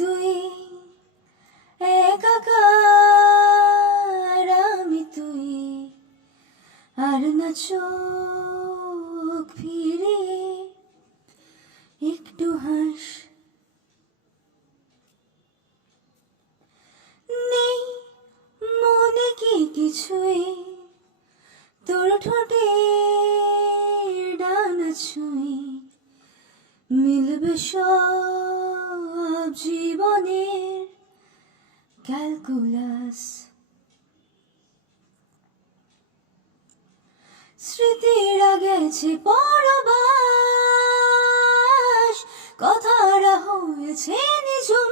দুই, একাকার আমি তুই। আর না চোখ ফিরে, একটু হাস। নেই মনে কি কিছুই, তোর ঠোঁটে ডানা ছুঁই। মিলবে সব ক্যালকুলাস স্মৃতিরা গেছে পরবাস, কথারা হয়েছে নিজুম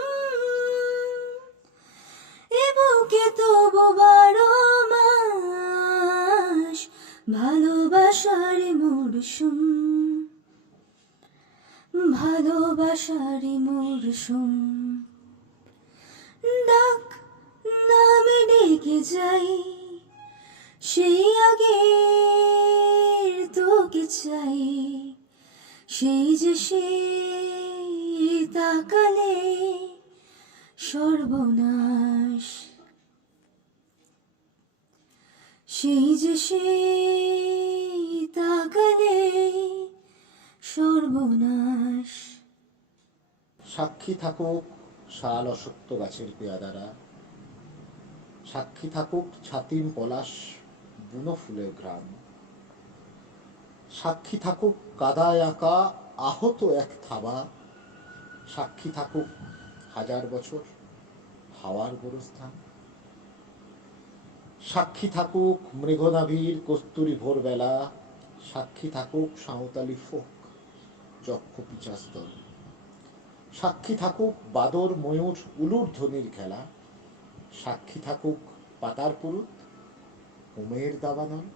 এ বুকে তবু বারো মাস, ভালোবাসার মরশুম ভালোবাসার মরশুম ডেকে যাই, সেই আগে তোকে চাই। সেই যে সে তাকালে সর্বনাশ। সেই যে সে তাকালে সর্বনাশ। সাক্ষী থাকুক শাল অসত্য গাছের পেয়াদারা। সাক্ষী থাকুক, ছাতিম পলাশ, বুনো ফুলের গ্রাম সাক্ষী থাকুক কাদায় আঁকা, আহত এক থাবা। সাক্ষী থাকুক হাজার বছর হাওয়ার গোরস্থান। সাক্ষী থাকুক মৃগনাভীর কস্তুরি ভোরবেলা। সাক্ষী থাকুক সাঁওতালি ফোক, যক্ষ পিচাস্তর সাক্ষী থাকুক বাদর ময়ূর উলুর ধ্বনির খেলা। সাক্ষী থাকুক পাতার পুরুত হোমের দাবানল